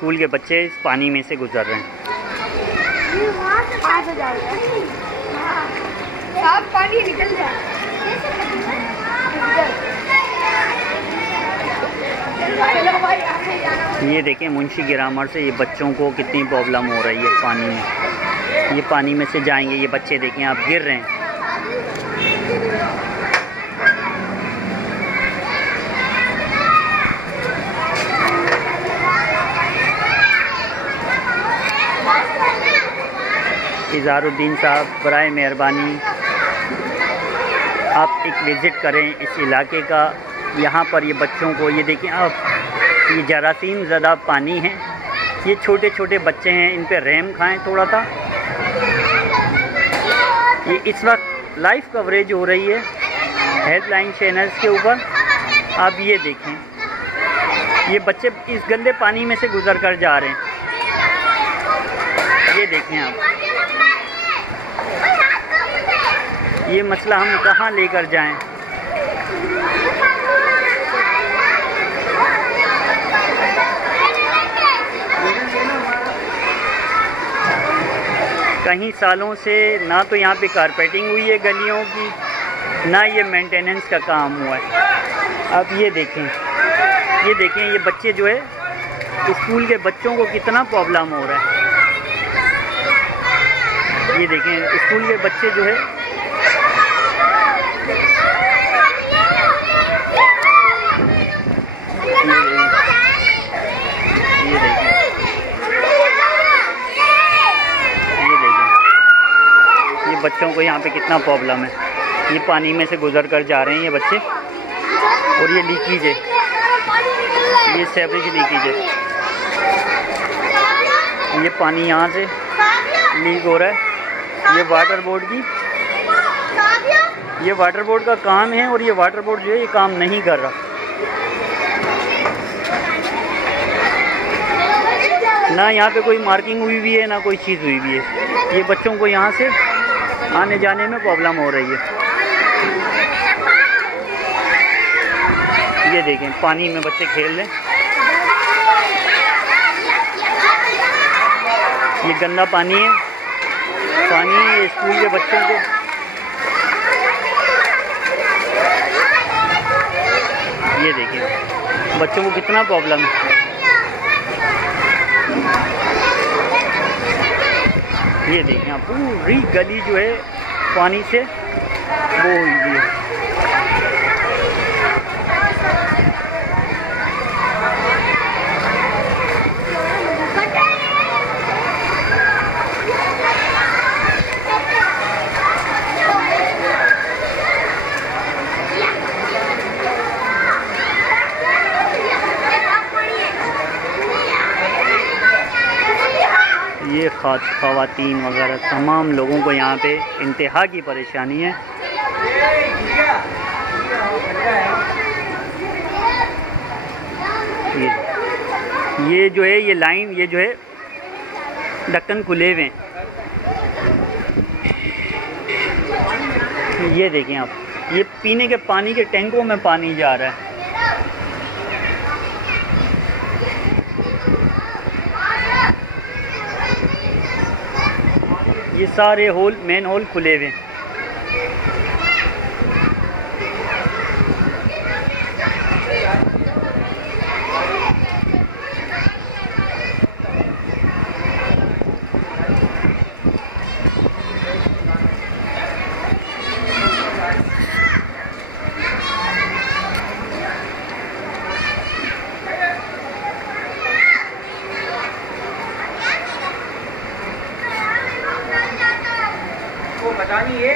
School के बच्चे इस पानी में से गुजर रहे हैं। पानी निकल जाए। ये देखें मुंशी ग्रामर से ये बच्चों को कितनी प्रॉब्लम हो रही है पानी में। ये पानी में से जाएंगे, ये बच्चे देखें आप गिर रहे हैं। इज़हारुद्दीन साहब, बराए मेहरबानी आप एक विज़िट करें इस इलाके का। यहाँ पर ये बच्चों को, ये देखें आप, ये जरासीम ज़दा पानी है। ये छोटे छोटे बच्चे हैं, इन पे रहम खाएं थोड़ा सा। ये इस वक्त लाइव कवरेज हो रही है हेल्पलाइन चैनल्स के ऊपर। आप ये देखें, ये बच्चे इस गंदे पानी में से गुजर कर जा रहे हैं। ये देखें आप, ये मसला हम कहाँ लेकर जाएं। कई सालों से ना तो यहाँ पे कारपेटिंग हुई है गलियों की, ना ये मेंटेनेंस का काम हुआ है। अब ये देखें, ये बच्चे जो है, स्कूल के बच्चों को कितना प्रॉब्लम हो रहा है। ये देखें स्कूल के बच्चे जो है, बच्चों को यहाँ पे कितना प्रॉब्लम है। ये पानी में से गुजर कर जा रहे हैं ये बच्चे। और ये लीकेज है, ये सेवरेज लीकेज है। ये पानी यहाँ से लीक हो रहा है। ये वाटर बोर्ड का काम है, और ये वाटर बोर्ड जो है ये काम नहीं कर रहा। ना यहाँ पे कोई मार्किंग हुई हुई है, ना कोई चीज़ हुई हुई है। ये बच्चों को यहाँ से आने जाने में प्रॉब्लम हो रही है। ये देखें पानी में बच्चे खेल रहे हैं। ये गंदा पानी है, ये स्कूल के बच्चों को, ये देखिए बच्चों को कितना प्रॉब्लम है। ये देखें आप, पूरी गली जो है पानी से वो हुई है। ये ख़वातीन वगैरह तमाम लोगों को यहाँ पे इंतहा की परेशानी है। ये जो है, ये लाइन, ये जो है ढक्कन खुले हुए हैं। ये देखें आप, ये पीने के पानी के टैंकों में पानी जा रहा है। ये सारे होल, मेन होल खुले हुए हैं। बतानी है